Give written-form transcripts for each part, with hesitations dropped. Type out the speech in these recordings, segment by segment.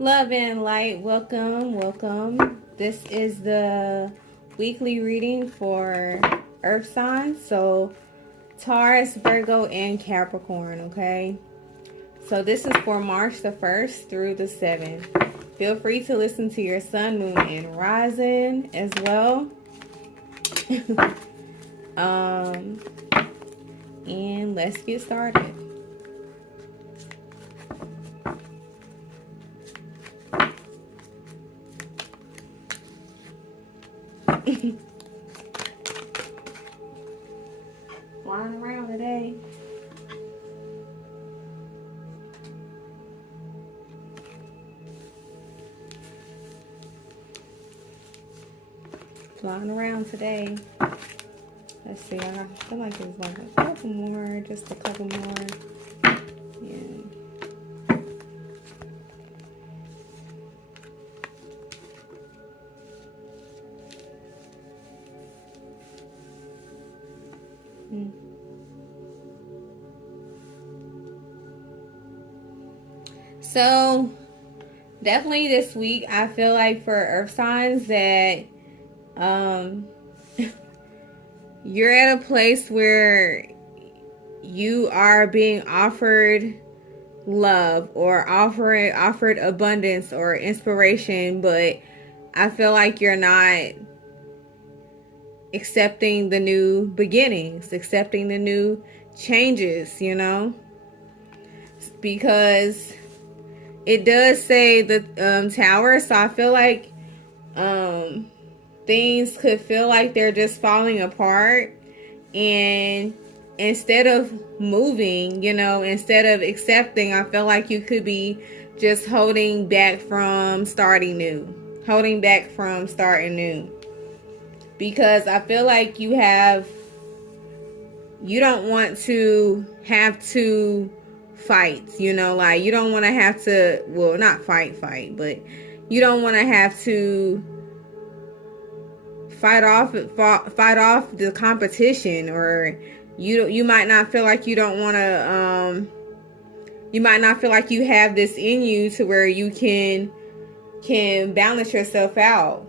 Love and light, welcome. This is the weekly reading for Earth signs. So, Taurus, Virgo, and Capricorn, okay? So, this is for March the 1st through the 7th. Feel free to listen to your sun, moon, and rising as well. And let's get started. Flying around today. Flying around today. Let's see, I feel like there's like a couple more, just a couple more. Yeah. So, definitely this week, I feel like for Earth signs that you're at a place where you are being offered love or offered abundance or inspiration, but I feel like you're not accepting the new beginnings, accepting the new changes, because it does say the tower. So I feel like things could feel like they're just falling apart, and instead of moving, instead of accepting, I feel like you could be just holding back from starting new, because I feel like you don't want to have to fight, like you don't want to have to, well, not fight, but you don't want to have to fight off the competition, or you might not feel like you don't want to, you might not feel like you have this in you to where you can balance yourself out,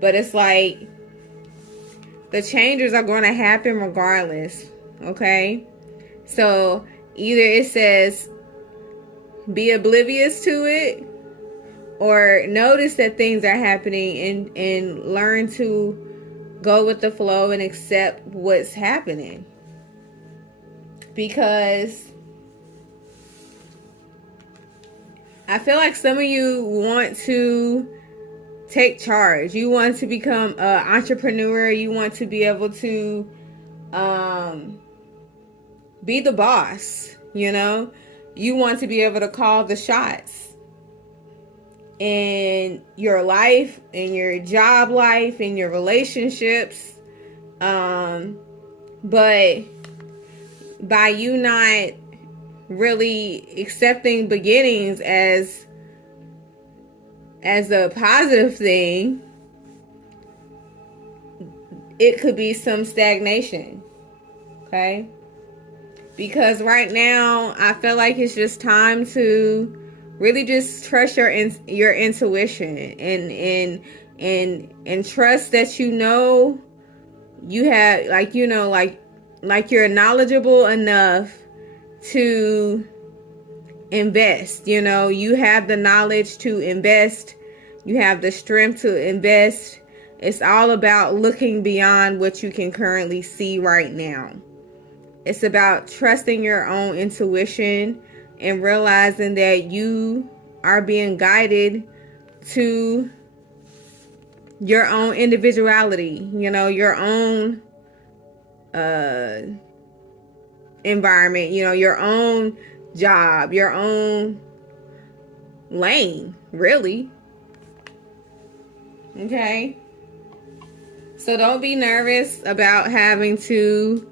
but it's like the changes are going to happen regardless. Okay, so either it says be oblivious to it, or notice that things are happening and learn to go with the flow and accept what's happening. Because I feel like some of you want to take charge. You want to become an entrepreneur. You want to be able to be the boss, You want to be able to call the shots in your life, in your job life, in your relationships. But by you not really accepting beginnings as a positive thing, it could be some stagnation. Okay? Because right now, I feel like it's just time to really just trust your intuition and trust that you have, like you're knowledgeable enough to invest. You have the knowledge to invest. You have the strength to invest. It's all about looking beyond what you can currently see right now. It's about trusting your own intuition and realizing that you are being guided to your own individuality, your own environment, your own job, your own lane, really. Okay? So don't be nervous about having to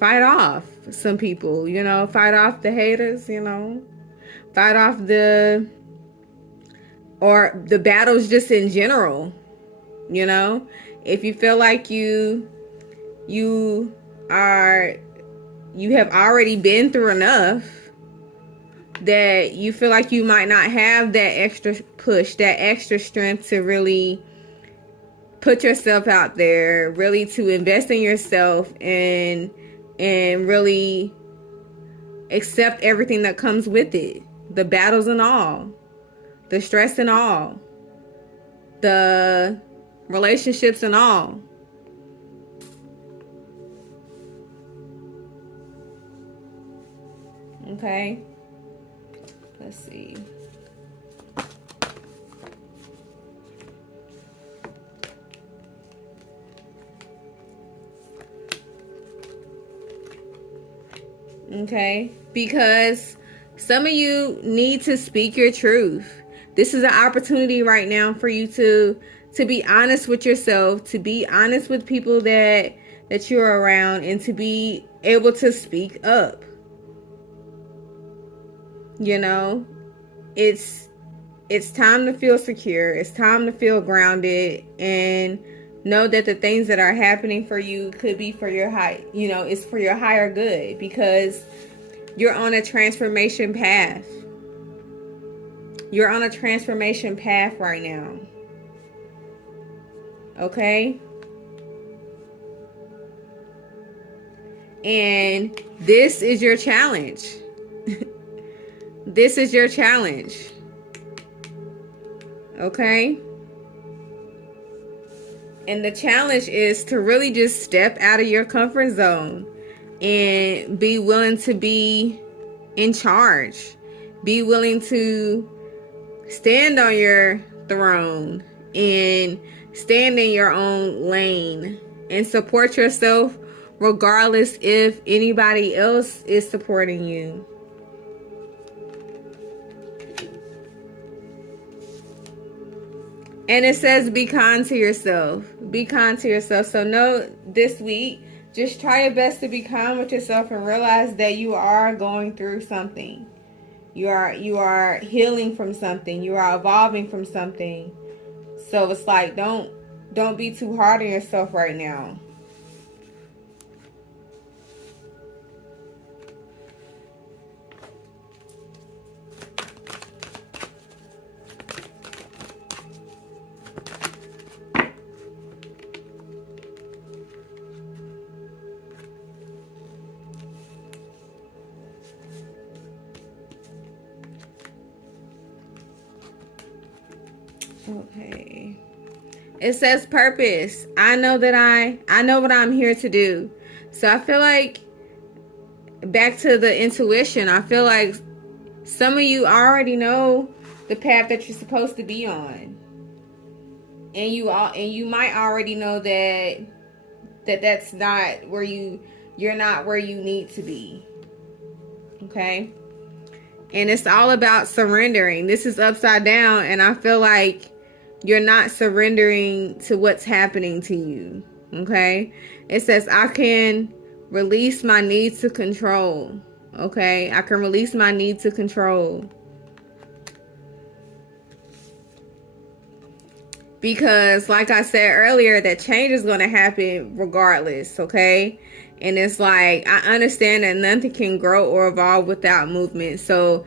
fight off some people, fight off the haters, fight off the battles just in general, if you feel like you have already been through enough, that you feel like you might not have that extra push, that extra strength to really put yourself out there, really to invest in yourself and really accept everything that comes with it. The battles and all, the stress and all, the relationships and all. Okay. Let's see. Okay, because some of you need to speak your truth. This is an opportunity right now for you to be honest with yourself, to be honest with people that you're around, and to be able to speak up. You know, it's time to feel secure. It's time to feel grounded and know that the things that are happening for you could be for your it's for your higher good, because you're on a transformation path. You're on a transformation path right now. Okay? And this is your challenge. This is your challenge. Okay? And the challenge is to really just step out of your comfort zone and be willing to be in charge. Be willing to stand on your throne and stand in your own lane and support yourself regardless if anybody else is supporting you. And it says be kind to yourself. Be kind to yourself. So know this week, just try your best to be kind with yourself and realize that you are going through something. You are healing from something. You are evolving from something. So it's like don't be too hard on yourself right now. Okay. It says purpose. I know what I'm here to do. So I feel like, back to the intuition, I feel like some of you already know the path that you're supposed to be on. And you might already know that's not where you're not where you need to be. Okay? And it's all about surrendering. This is upside down, and I feel like you're not surrendering to what's happening to you. Okay? It says, I can release my need to control. Okay? I can release my need to control. Because, like I said earlier, that change is going to happen regardless. Okay? And it's like, I understand that nothing can grow or evolve without movement. So,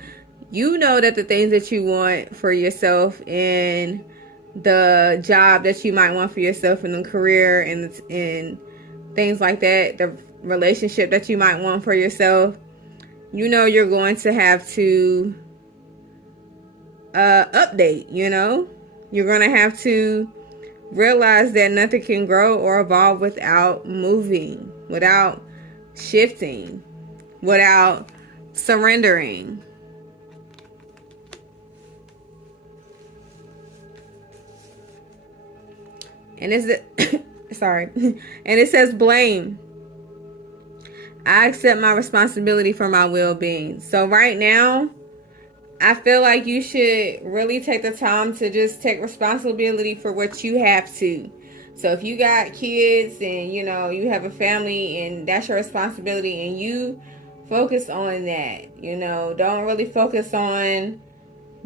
you know that the things that you want for yourself and the job that you might want for yourself and the career and things like that, the relationship that you might want for yourself, you know you're going to have to update, you know? You're going to have to realize that nothing can grow or evolve without moving, without shifting, without surrendering. And sorry. And it says blame. I accept my responsibility for my well-being. So right now, I feel like you should really take the time to just take responsibility for what you have to. So if you got kids and, you know, you have a family and that's your responsibility, and you focus on that, you know, don't really focus on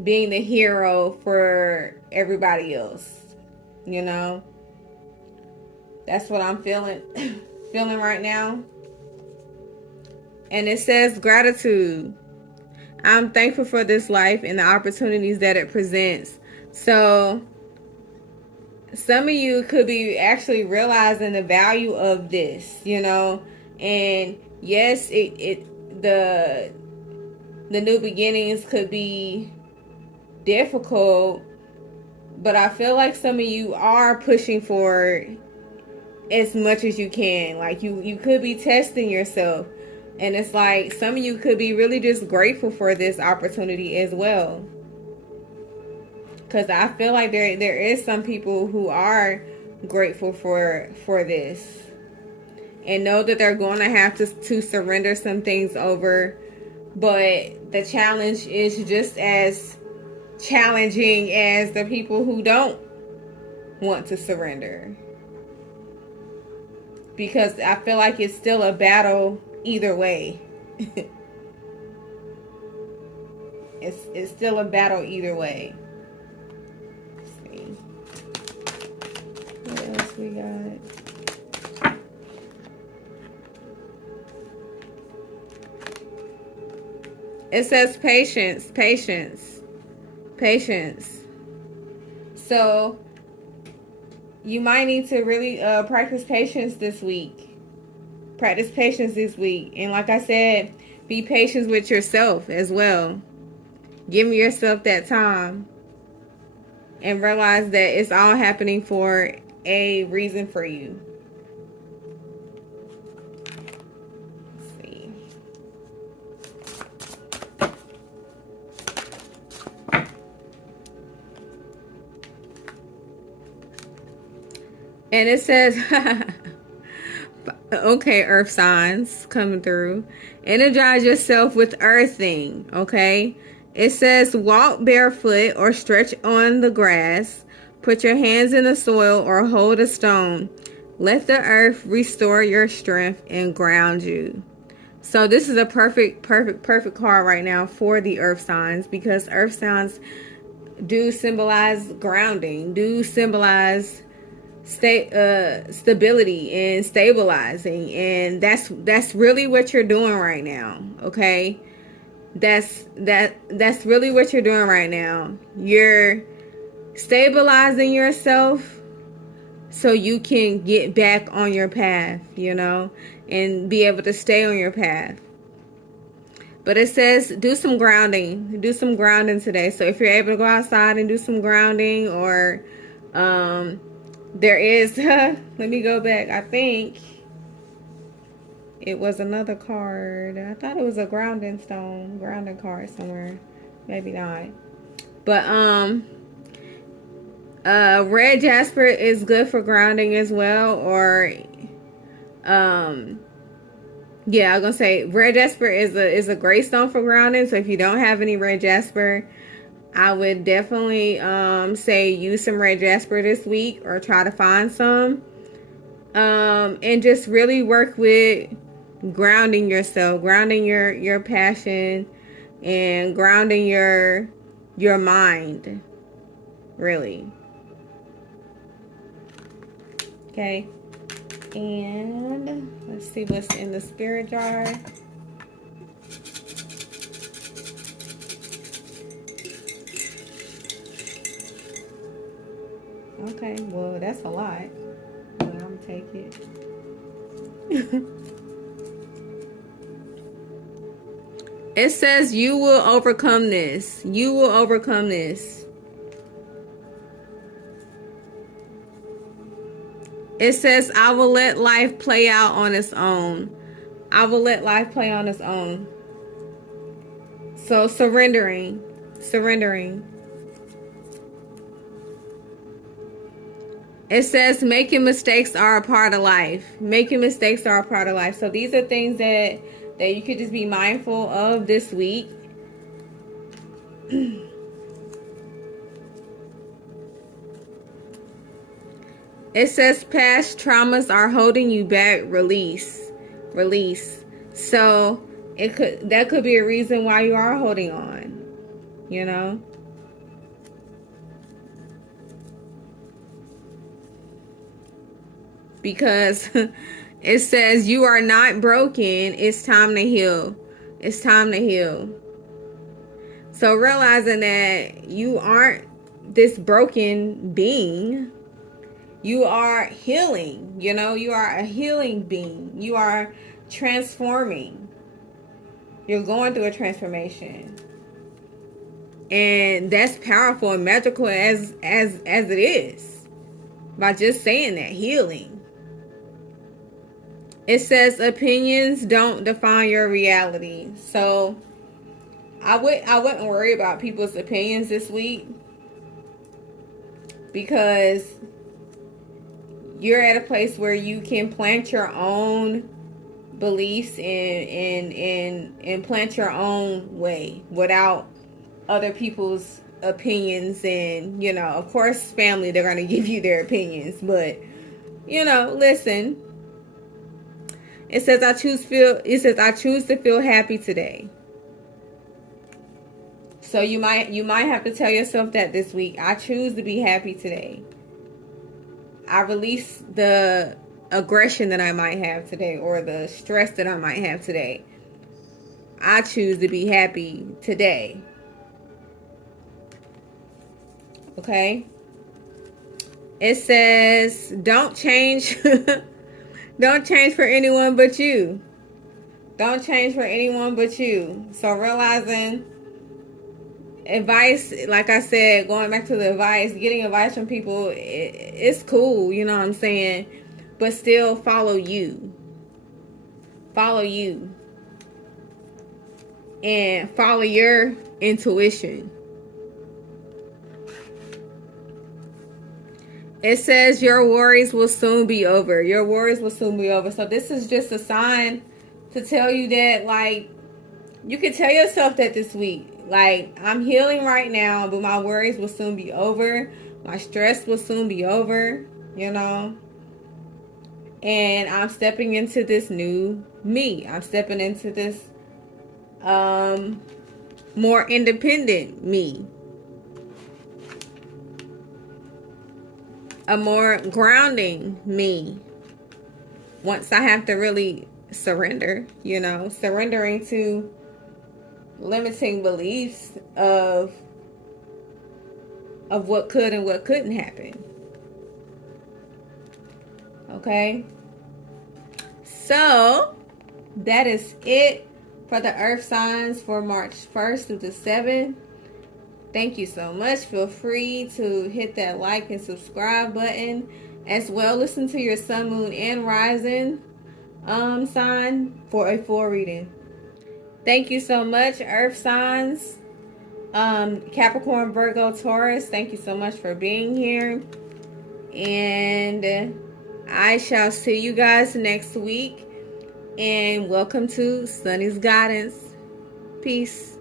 being the hero for everybody else, you know. That's what I'm feeling right now. And it says gratitude. I'm thankful for this life and the opportunities that it presents. So some of you could be actually realizing the value of this, you know. And yes, the new beginnings could be difficult, but I feel like some of you are pushing for as much as you can. Like you could be testing yourself, and it's like some of you could be really just grateful for this opportunity as well. Because I feel like there is some people who are grateful for this, and know that they're going to have to surrender some things over. But the challenge is just as challenging as the people who don't want to surrender. Because I feel like it's still a battle either way. It's still a battle either way. What else we got? It says patience, patience, patience. So you might need to really practice patience this week. Practice patience this week. And like I said, be patient with yourself as well. Give yourself that time. And realize that it's all happening for a reason for you. Let's see. And it says, okay, earth signs coming through. Energize yourself with earthing, okay? It says walk barefoot or stretch on the grass. Put your hands in the soil or hold a stone. Let the earth restore your strength and ground you. So this is a perfect card right now for the earth signs, because earth signs do symbolize grounding, do symbolize stability and stabilizing, and that's really what you're doing right now, okay? That's really what you're doing right now. You're stabilizing yourself so you can get back on your path, you know, and be able to stay on your path. But it says do some grounding today. So if you're able to go outside and do some grounding, or there is let me go back. I think it was another card. I thought it was a grounding card somewhere. Maybe not. But red jasper is good for grounding as well. Or yeah, I'm gonna say red jasper is a great stone for grounding. So if you don't have any red jasper, I would definitely say use some red jasper this week, or try to find some. And just really work with grounding yourself, grounding your passion, and grounding your mind, really. Okay, and let's see what's in the spirit jar. Okay, well, that's a lot, but I'm gonna take it. It says you will overcome this. You will overcome this. It says, I will let life play out on its own. I will let life play on its own. So surrendering. It says making mistakes are a part of life. Making mistakes are a part of life. So these are things that you could just be mindful of this week. It says past traumas are holding you back. Release. So that could be a reason why you are holding on, you know. Because it says you are not broken. It's time to heal. It's time to heal. So realizing that you aren't this broken being, you are healing. You know, you are a healing being. You are transforming. You're going through a transformation. And that's powerful and magical as it is. By just saying that, healing. It says opinions don't define your reality. So I wouldn't worry about people's opinions this week, because you're at a place where you can plant your own beliefs and plant your own way without other people's opinions. And, you know, of course, family, they're going to give you their opinions, but, you know, listen. It says I choose to feel happy today. So you might have to tell yourself that this week. I choose to be happy today. I release the aggression that I might have today, or the stress that I might have today. I choose to be happy today. Okay? It says don't change don't change for anyone but you. Don't change for anyone but you. So realizing advice, like I said, going back to the advice, getting advice from people, it's cool, you know what I'm saying? But still follow you. Follow you. And follow your intuition. It says your worries will soon be over. Your worries will soon be over. So this is just a sign to tell you that, like, you can tell yourself that this week. Like, I'm healing right now, but my worries will soon be over. My stress will soon be over, you know. And I'm stepping into this new me. I'm stepping into this more independent me. A more grounding me. Once I have to really surrender, you know, surrendering to limiting beliefs of what could and what couldn't happen. Okay? So, that is it for the earth signs for March 1st through the 7th. Thank you so much. Feel free to hit that like and subscribe button. As well, listen to your sun, moon, and rising sign for a full reading. Thank you so much, earth signs. Capricorn, Virgo, Taurus, thank you so much for being here. And I shall see you guys next week. And welcome to Sunny's Guidance. Peace.